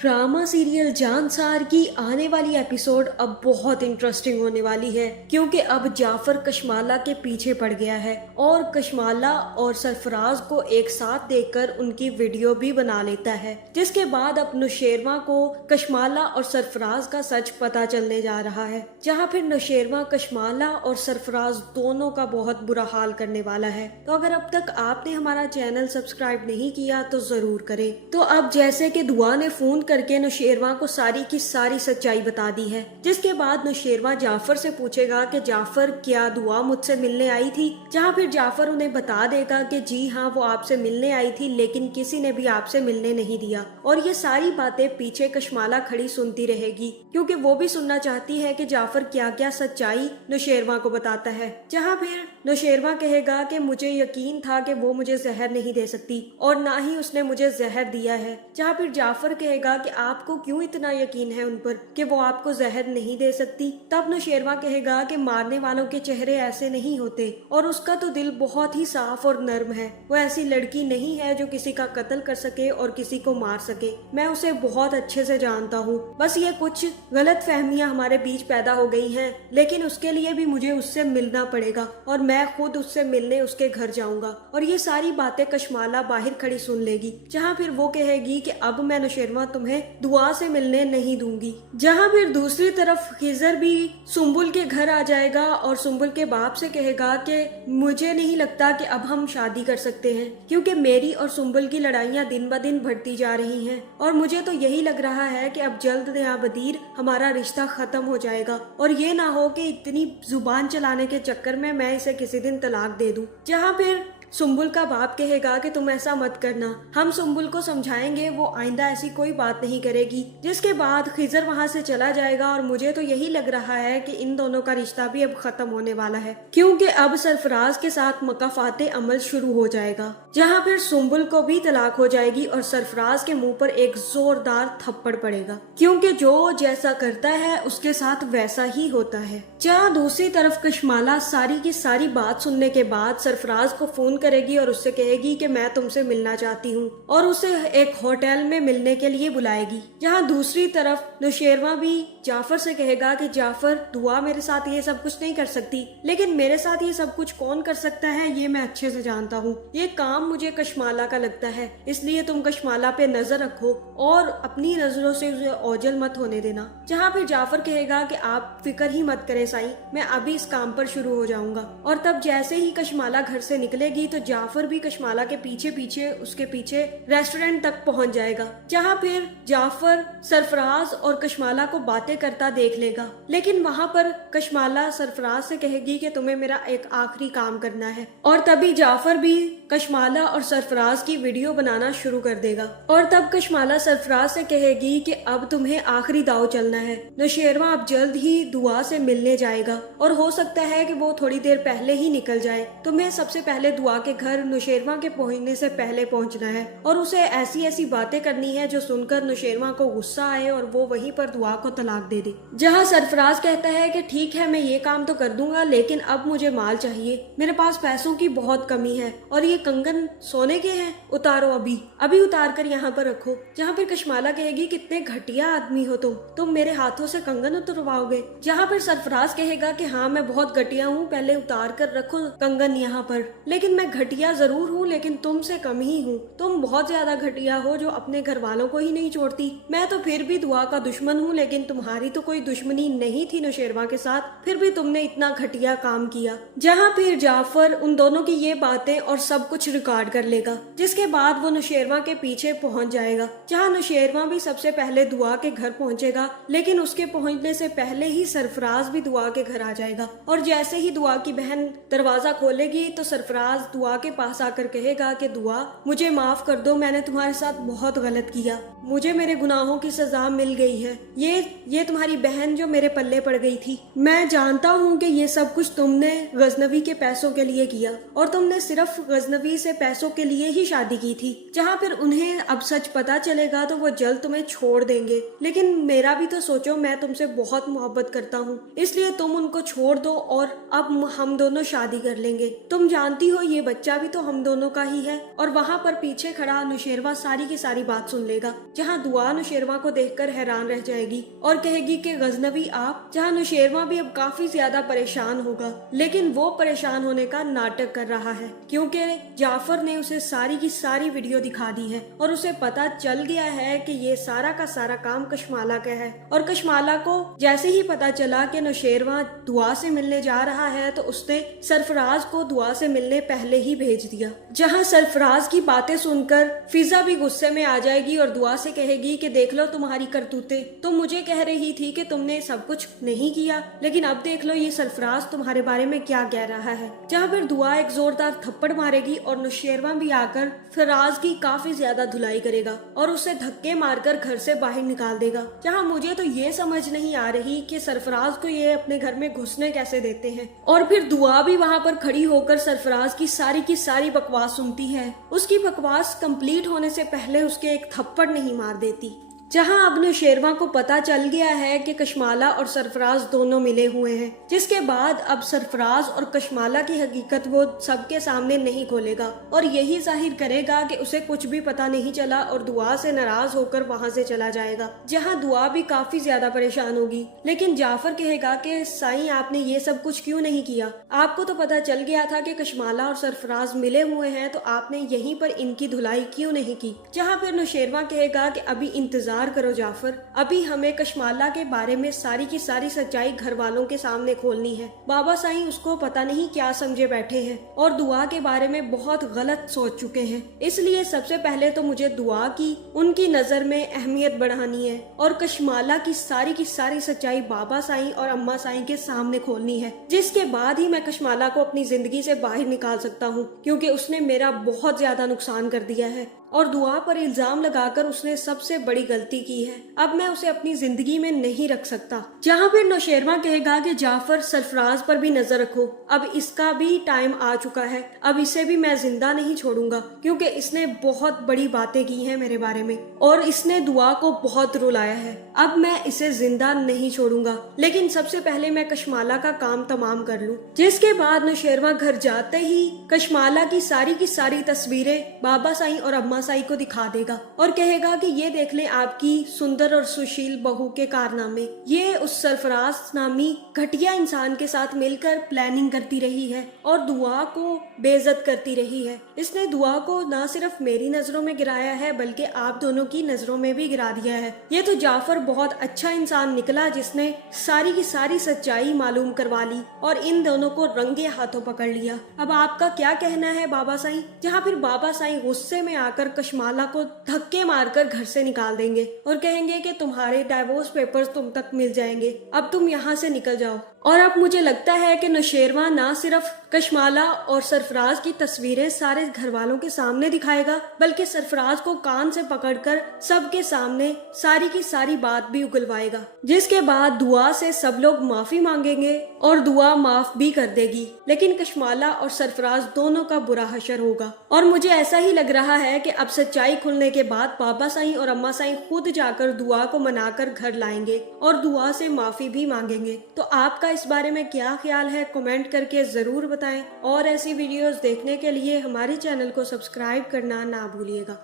Drama serial Jansar की आने वाली एपिसोड अब बहुत इंटरेस्टिंग होने वाली है, क्योंकि अब जाफर कशमाला के पीछे पड़ गया है और कशमाला और सरफराज को एक साथ देखकर उनकी वीडियो भी बना लेता है, जिसके बाद अब नौशेरवा को कशमाला और सरफराज का सच पता चलने जा रहा है, जहां फिर नौशेरवा कशमाला और सरफराज दोनों का बहुत बुरा हाल करने वाला है। तो अगर अब तक आपने हमारा चैनल सब्सक्राइब नहीं किया तो जरूर करें। तो अब जैसे कि दुआ ने फोन करके नौशेरवा को सारी की सारी सच्चाई बता दी है, जिसके बाद नौशेरवा जाफर से पूछेगा कि जाफर क्या दुआ मुझसे मिलने आई थी, जहां फिर जाफर उन्हें बता देगा कि जी हाँ वो आपसे मिलने आई थी, लेकिन किसी ने भी आपसे मिलने नहीं दिया। और ये सारी बातें पीछे कशमाला खड़ी सुनती रहेगी, क्योंकि वो भी सुनना चाहती है कि जाफर क्या क्या सच्चाई नौशेरवा को बताता है। जहाँ फिर नौशेरवा कहेगा कि मुझे यकीन था कि वो मुझे जहर नहीं दे सकती और ना ही उसने मुझे जहर दिया है। जहाँ फिर जाफर कहेगा कि आपको क्यों इतना यकीन है उन पर कि वो आपको जहर नहीं दे सकती। तब नौशेरवा कहेगा कि मारने वालों के चेहरे ऐसे नहीं होते और उसका तो दिल बहुत ही साफ और नर्म है। वो ऐसी लड़की नहीं है जो किसी का कत्ल कर सके और किसी को मार सके। मैं उसे बहुत अच्छे से जानता हूँ, बस ये कुछ गलत फहमियां हमारे बीच पैदा हो गई हैं, लेकिन उसके लिए भी मुझे उससे मिलना पड़ेगा और मैं खुद उससे मिलने उसके घर जाऊंगा। और ये सारी बातें कशमाला बाहर खड़ी सुन लेगी, जहाँ फिर वो कहेगी कि अब मैं नौशेरवा तुम्हें दुआ से मिलने नहीं दूंगी। जहाँ फिर दूसरी तरफ खिजर भी सुम्बुल के घर आ जाएगा और सुम्बुल के बाप से कहेगा कि मुझे नहीं लगता कि अब हम शादी कर सकते हैं, क्योंकि मेरी और सुम्बुल की लड़ाइयाँ दिन ब दिन बढ़ती जा रही हैं और मुझे तो यही लग रहा है कि अब जल्द या बदीर हमारा रिश्ता खत्म हो जाएगा और ये ना हो कि इतनी जुबान चलाने के चक्कर में मैं इसे किसी दिन तलाक दे दूं। जहाँ फिर सुम्बुल का बाप कहेगा कि तुम ऐसा मत करना, हम सुम्बुल को समझाएंगे, वो आइंदा ऐसी कोई बात नहीं करेगी। जिसके बाद खिजर वहाँ से चला जाएगा और मुझे तो यही लग रहा है कि इन दोनों का रिश्ता भी अब खत्म होने वाला है, क्योंकि अब सरफराज के साथ मकाफाते अमल शुरू हो जाएगा, जहाँ फिर सुम्बुल को भी तलाक हो जाएगी और सरफराज के मुंह पर एक जोरदार थप्पड़ पड़ेगा, क्योंकि जो जैसा करता है उसके साथ वैसा ही होता है। जहाँ दूसरी तरफ कशमाला सारी की सारी बात सुनने के बाद सरफराज को फोन करेगी और उससे कहेगी कि मैं तुमसे मिलना चाहती हूँ और उसे एक होटल में मिलने के लिए बुलाएगी। जहाँ दूसरी तरफ नौशेरवा भी जाफर से कहेगा कि जाफर दुआ मेरे साथ ये सब कुछ नहीं कर सकती, लेकिन मेरे साथ ये सब कुछ कौन कर सकता है ये मैं अच्छे से जानता हूँ। ये काम मुझे कशमाला का लगता है, इसलिए तुम कशमाला पे नजर रखो और अपनी नजरों से उसे ओझल मत होने देना। जहाँ फिर जाफर कहेगा कि आप फिक्र ही मत करें साईं, मैं अभी इस काम पर शुरू हो जाऊंगा। और तब जैसे ही कशमाला घर से निकलेगी तो जाफर भी कशमाला के पीछे पीछे उसके पीछे रेस्टोरेंट तक पहुंच जाएगा, जहां फिर जाफर सरफराज और कशमाला को बातें करता देख लेगा। लेकिन वहां पर कशमाला सरफराज से कहेगी कि तुम्हें मेरा एक आखिरी काम करना है, और तभी जाफर भी कशमाला और सरफराज की वीडियो बनाना शुरू कर देगा। और तब कशमाला सरफराज से कहेगी कि अब तुम्हें आखिरी दाव चलना है, नौशेरवा अब जल्द ही दुआ से मिलने जाएगा और हो सकता है कि वो थोड़ी देर पहले ही निकल जाए। तुम्हें सबसे पहले दुआ के घर नौशेरवा के पहुंचने से पहले पहुंचना है और उसे ऐसी ऐसी बातें करनी है जो सुनकर नौशेरवा को गुस्सा आए और वो वहीं पर दुआ को तलाक दे दे। जहां सरफराज कहता है कि ठीक है मैं ये काम तो कर दूंगा, लेकिन अब मुझे माल चाहिए, मेरे पास पैसों की बहुत कमी है और ये कंगन सोने के हैं, उतारो अभी अभी उतार कर यहाँ पर रखो। जहाँ फिर कशमाला कहेगी कितने घटिया आदमी हो तुम मेरे हाथों से कंगन उतरवाओगे। जहाँ फिर सरफराज कहेगा कि हाँ मैं बहुत घटिया हूँ, पहले उतार कर रखो कंगन यहाँ पर, लेकिन मैं घटिया जरूर हूँ लेकिन तुमसे कम ही हूँ, तुम बहुत ज्यादा घटिया हो जो अपने घर वालों को ही नहीं छोड़ती। मैं तो फिर भी दुआ का दुश्मन हूँ, लेकिन तुम्हारी तो कोई दुश्मनी नहीं थी नौशेरवा के साथ, फिर भी तुमने इतना घटिया काम किया। जहाँ फिर जाफर उन दोनों की ये बातें और सब कुछ रिकॉर्ड कर लेगा, जिसके बाद वो नौशेरवा के पीछे पहुंच जाएगा। जहाँ नौशेरवा भी सबसे पहले दुआ के घर पहुंचेगा, लेकिन उसके पहुंचने से पहले ही सरफराज भी दुआ के घर आ जाएगा। और जैसे ही दुआ की बहन दरवाजा खोलेगी तो सरफराज दुआ के पास आकर कहेगा कि दुआ मुझे माफ कर दो, मैंने तुम्हारे साथ बहुत गलत किया, मुझे मेरे गुनाहों की सजा मिल गई है। ये तुम्हारी बहन जो मेरे पल्ले पड़ गई थी, मैं जानता हूँ कि ये सब कुछ तुमने गजनवी के पैसों के लिए किया और तुमने सिर्फ गजनवी से पैसों के लिए ही शादी की थी, जहाँ फिर उन्हें अब सच पता चलेगा तो वो जल्द तुम्हें छोड़ देंगे। लेकिन मेरा भी तो सोचो, मैं तुमसे बहुत मोहब्बत करता हूँ, इसलिए तुम उनको छोड़ दो और अब हम दोनों शादी कर लेंगे। तुम जानती हो ये बच्चा भी तो हम दोनों का ही है। और वहाँ पर पीछे खड़ा नुशेरवा सारी की सारी बात सुन लेगा, जहाँ दुआ नुशेरवा को देखकर हैरान रह जाएगी और कहेगी कि गजनबी आप। जहाँ नुशेरवा भी अब काफी ज्यादा परेशान होगा, लेकिन वो परेशान होने का नाटक कर रहा है क्योंकि जाफर ने उसे सारी की सारी वीडियो दिखा दी है और उसे पता चल गया है कि ये सारा का सारा काम कशमाला का है। और कशमाला को जैसे ही पता चला कि नुशेरवा दुआ से मिलने जा रहा है तो उसने सरफराज को दुआ से मिलने पहले ही भेज दिया। जहाँ सरफराज की बातें सुनकर फिजा भी गुस्से में आ जाएगी और दुआ से कहेगी कि देख लो तुम्हारी करतूतें, तुम मुझे कह रही थी कि तुमने सब कुछ नहीं किया, लेकिन अब देख लो ये सरफराज तुम्हारे बारे में क्या कह रहा है। जहाँ फिर दुआ एक जोरदार थप्पड़ मारेगी और नुशेरवा भी आकर फराज की काफी ज्यादा धुलाई करेगा और उसे धक्के मारकर घर से बाहर निकाल देगा। जहाँ मुझे तो ये समझ नहीं आ रही कि सरफराज को ये अपने घर में घुसने कैसे देते हैं। और फिर दुआ भी वहाँ पर खड़ी होकर सरफराज की सारी बकवास सुनती है। उसकी बकवास कंप्लीट होने से पहले उसके एक थप्पड़ नहीं मार देती। जहां अब नुशेरवा को पता चल गया है कि कशमाला और सरफराज दोनों मिले हुए हैं, जिसके बाद अब सरफराज और कशमाला की हकीकत वो सबके सामने नहीं खोलेगा और यही जाहिर करेगा कि उसे कुछ भी पता नहीं चला और दुआ से नाराज होकर वहां से चला जाएगा। जहां दुआ भी काफी ज्यादा परेशान होगी, लेकिन जाफर कहेगा कि साईं आपने ये सब कुछ क्यों नहीं किया, आपको तो पता चल गया था कि कशमाला और सरफराज मिले हुए हैं, तो आपने यहीं पर इनकी धुलाई क्यों नहीं की। जहाँ फिर नुशेरवा कहेगा कि अभी इंतजार करो जाफर, अभी हमें कशमाला के बारे में सारी की सारी सच्चाई घर वालों के सामने खोलनी है। बाबा साईं उसको पता नहीं क्या समझे बैठे हैं और दुआ के बारे में बहुत गलत सोच चुके हैं, इसलिए सबसे पहले तो मुझे दुआ की उनकी नजर में अहमियत बढ़ानी है और कशमाला की सारी सच्चाई बाबा साईं और अम्मा साईं के सामने खोलनी है, जिसके बाद ही मैं कशमाला को अपनी जिंदगी से बाहर निकाल सकता हूँ, क्योंकि उसने मेरा बहुत ज्यादा नुकसान कर दिया है और दुआ पर इल्जाम लगाकर उसने सबसे बड़ी गलती की है। अब मैं उसे अपनी जिंदगी में नहीं रख सकता। जहाँ फिर नौशेरवा कहेगा कि जाफर सरफराज पर भी नजर रखो, अब इसका भी टाइम आ चुका है, अब इसे भी मैं जिंदा नहीं छोड़ूंगा क्योंकि इसने बहुत बड़ी बातें की हैं मेरे बारे में और इसने दुआ को बहुत रुलाया है। अब मैं इसे जिंदा नहीं छोड़ूंगा, लेकिन सबसे पहले मैं कशमाला का काम तमाम कर लूं। जिसके बाद नौशेरवा घर जाते ही कशमाला की सारी तस्वीरें बाबा साईं और अम्मा साईं को दिखा देगा और कहेगा कि ये देख ले आपकी सुंदर और सुशील बहू के कारनामे। ये उस सरफराज नामी घटिया इंसान के साथ मिलकर प्लानिंग करती रही है और दुआ को बेइज्जत करती रही है। इसने दुआ को न सिर्फ मेरी नजरों में गिराया है बल्कि आप दोनों की नजरों में भी गिरा दिया है। ये तो जाफर बहुत अच्छा इंसान निकला जिसने सारी की सारी सच्चाई मालूम करवा ली और इन दोनों को रंगे हाथों पकड़ लिया। अब आपका क्या कहना है बाबा साईं। जहाँ फिर बाबा साईं गुस्से में आकर कशमाला को धक्के मारकर घर से निकाल देंगे और कहेंगे कि तुम्हारे डाइवोर्स पेपर्स तुम तक मिल जाएंगे, अब तुम यहाँ से निकल जाओ। और अब मुझे लगता है कि नौशेरवा ना सिर्फ कशमाला और सरफराज की तस्वीरें सारे घर वालों के सामने दिखाएगा बल्कि सरफराज को कान से पकड़कर सबके सामने सारी की सारी बात भी उगलवाएगा, जिसके बाद दुआ से सब लोग माफी मांगेंगे और दुआ माफ भी कर देगी। लेकिन कशमाला और सरफराज दोनों का बुरा हशर होगा और मुझे ऐसा ही लग रहा है कि अब सच्चाई खुलने के बाद बाबा साईं और अम्मा साईं खुद जाकर दुआ को मनाकर घर लाएंगे और दुआ से माफी भी मांगेंगे। तो आपका इस बारे में क्या ख्याल है, कमेंट करके जरूर बताएं और ऐसी वीडियोस देखने के लिए हमारे चैनल को सब्सक्राइब करना ना भूलिएगा।